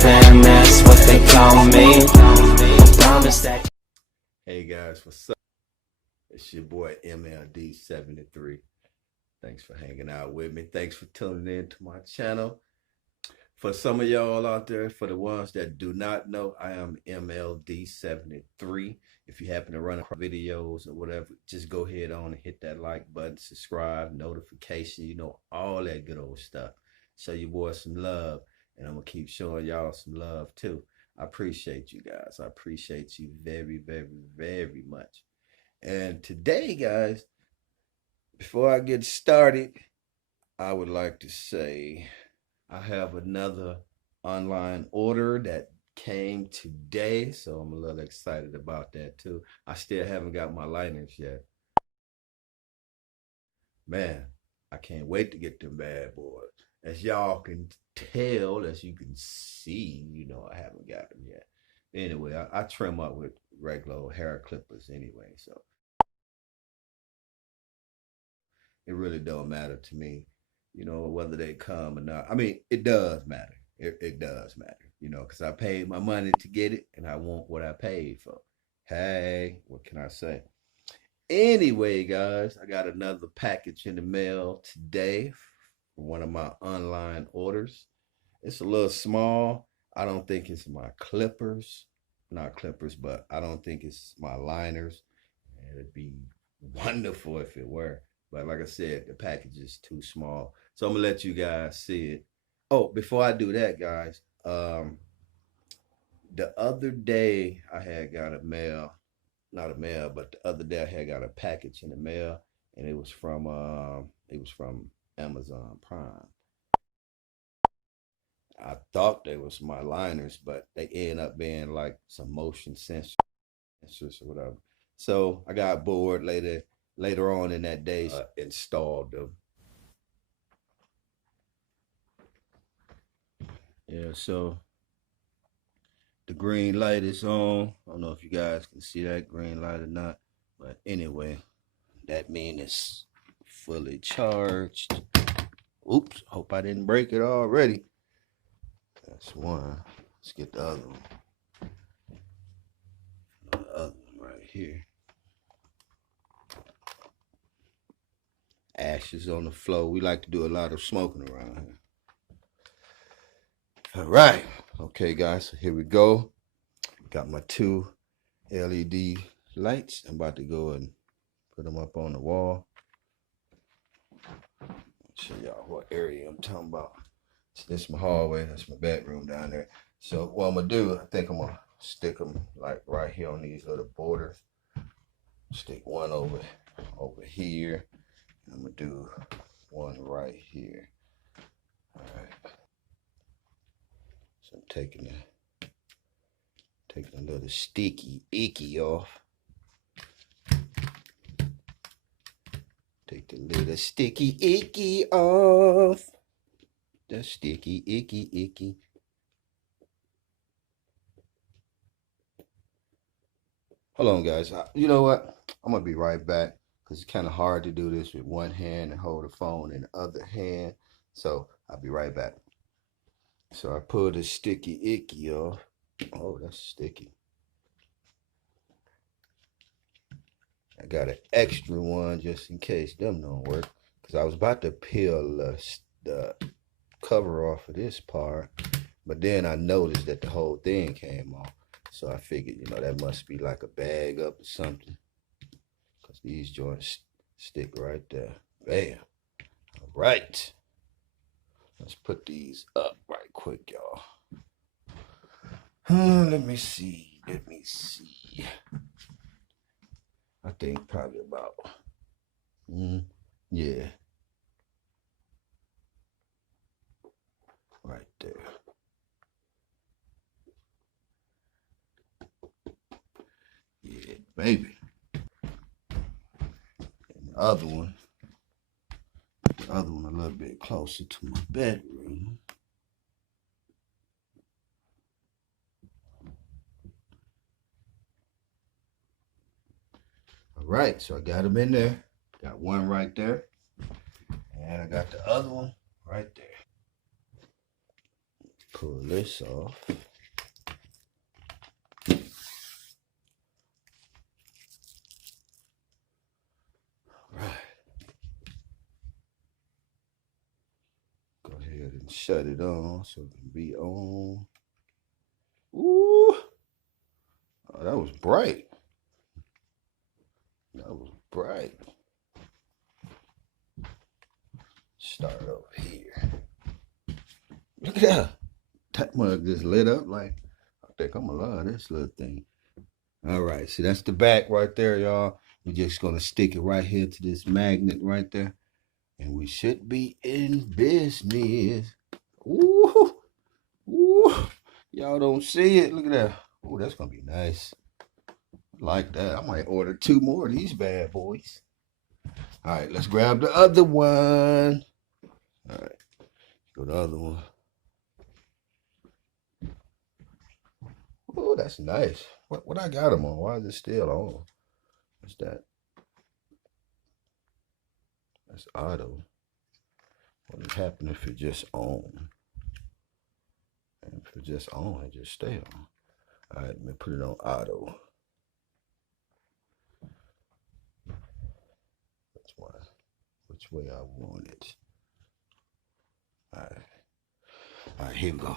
unwrapping, that's what they call me. Promise that. Hey guys, what's up? It's your boy MLD73. Thanks for hanging out with me. Thanks for tuning in to my channel. For some of y'all out there, for the ones that do not know, I am MLD73. If you happen to run across videos or whatever, just go ahead on and hit that like button, subscribe, notification, you know, all that good old stuff. Show your boy some love, and I'm going to keep showing y'all some love too. I appreciate you guys. I appreciate you very, very, very much. And today, guys, before I get started, I would like to say I have another online order that came today, so I'm a little excited about that too. I still haven't got my liners yet. Man, I can't wait to get them bad boys. As y'all can tell, as you can see, you know, I haven't got them yet. Anyway, I trim up with regular hair clippers anyway, so it really don't matter to me, you know, whether they come or not. I mean, it does matter. It does matter, you know, because I paid my money to get it, and I want what I paid for. Hey, what can I say? Anyway, guys, I got another package in the mail today for one of my online orders. It's a little small. I don't think it's my clippers. Not clippers, but I don't think it's my liners. It'd be wonderful if it were. But like I said, the package is too small. So I'm going to let you guys see it. Oh, before I do that, guys, the other day I had got a mail. Not a mail, but the other day I had got a package in the mail, and it was from Amazon Prime. I thought they was my liners, but they end up being like some motion sensors or whatever. So I got bored later on in that day, installed them. Yeah, so the green light is on. I don't know if you guys can see that green light or not, but anyway, that means it's fully charged. Oops, hope I didn't break it already. That's one. Let's get the other one. The other one right here. Ashes on the floor. We like to do a lot of smoking around here. All right. Okay, guys, so here we go. Got my two LED lights. I'm about to go and put them up on the wall. Show y'all what area I'm talking about. So this is my hallway. That's my bedroom down there. So what I'm going to do, I think I'm going to stick them like right here on these little borders. Stick one over here. I'm going to do one right here. All right. So I'm taking a little sticky icky off. Take the little sticky icky off. The sticky icky. Hold on, guys. You know what? I'm going to be right back because it's kind of hard to do this with one hand and hold the phone in the other hand. So I'll be right back. So I pulled the sticky icky off. Oh, that's sticky. I got an extra one just in case them don't work. Because I was about to peel the cover off of this part. But then I noticed that the whole thing came off. So I figured, you know, that must be like a bag up or something. Because these joints stick right there. Bam. All right. Let's put these up right quick, y'all. Let me see. I think probably about, yeah. Right there. Yeah, baby. And the other one a little bit closer to my bedroom. All right, so I got them in there. Got one right there. And I got the other one right there. pull this off. Right. Go ahead and shut it on so it can be on. Ooh. Oh, that was bright. That was bright. Start over here. Look at that. That mug just lit up like, I think I'm gonna love this little thing. All right, see that's the back right there, y'all. We're just gonna stick it right here to this magnet right there. And we should be in business. Ooh, ooh. Y'all don't see it. Look at that. Oh, that's gonna be nice. Like that. I might order 2 more of these bad boys. All right, let's grab the other one. All right, go to the other one. Oh, that's nice. What I got them on? Why is it still on? What's that? That's auto. What would happen if it just on? And if it just on, it just stay on. All right, let me put it on auto. That's why. Which way I want it. All right. All right, here we go.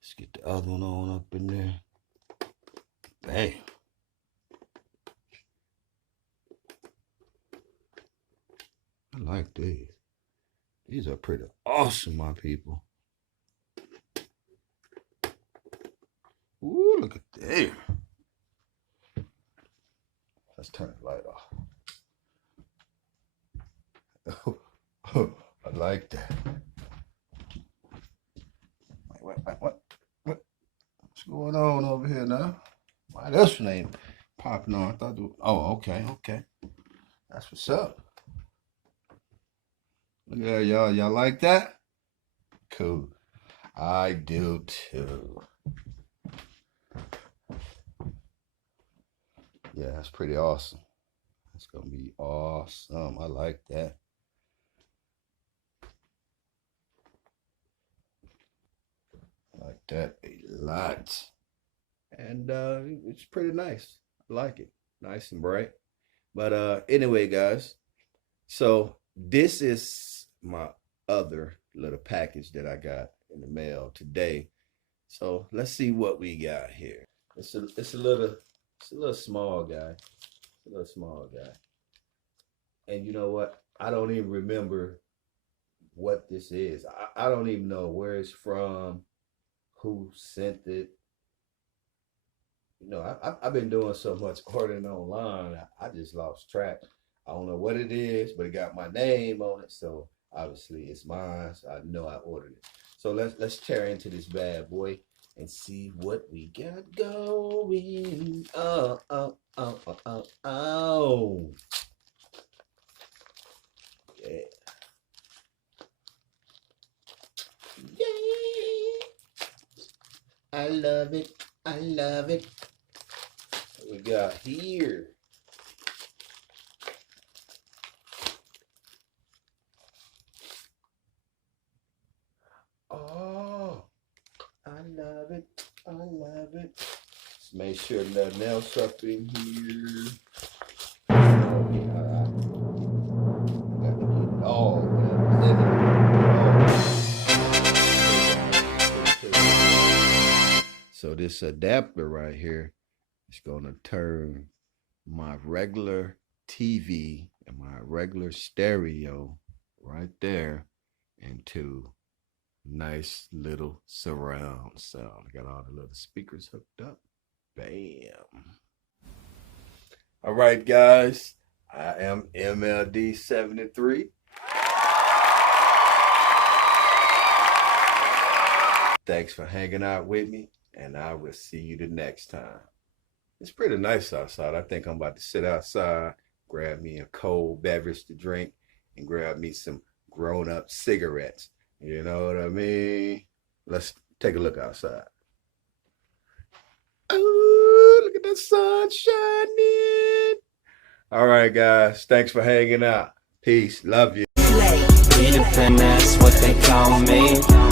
Let's get the other one on up in there. Bam. I like these. These are pretty awesome, my people. Ooh, look at there. Let's turn the light off. I like that. What? What's going on over here now? Why this one ain't popping on? I thought, oh, okay. That's what's up. Look at that, y'all. Y'all like that? Cool. I do too. Yeah, that's pretty awesome. That's gonna be awesome. I like that. I like that a lot. And it's pretty nice. I like it. Nice and bright. But anyway, guys, so this is my other little package that I got in the mail today. So let's see what we got here. It's a little small guy. It's a little small guy. And you know what? I don't even remember what this is. I don't even know where it's from, who sent it. You know, I've been doing so much ordering online, I just lost track. I don't know what it is, but it got my name on it, so obviously it's mine. So I know I ordered it. So let's tear into this bad boy and see what we got going. Oh. Yeah. Yay! I love it. I love it. What we got here? Oh, I love it. I love it. Let's make sure nothing else up in here. Oh, yeah, I got to get it all. So this adapter right here is going to turn my regular TV and my regular stereo right there into nice little surround sound. I got all the little speakers hooked up. Bam. All right, guys. I am MLD73. Thanks for hanging out with me, and I will see you the next time. It's pretty nice outside. I think I'm about to sit outside, grab me a cold beverage to drink, and grab me some grown-up cigarettes. You know what I mean? Let's take a look outside. Oh, look at the sun shining. All right, guys. Thanks for hanging out. Peace. Love you. Independent, that's what they call me.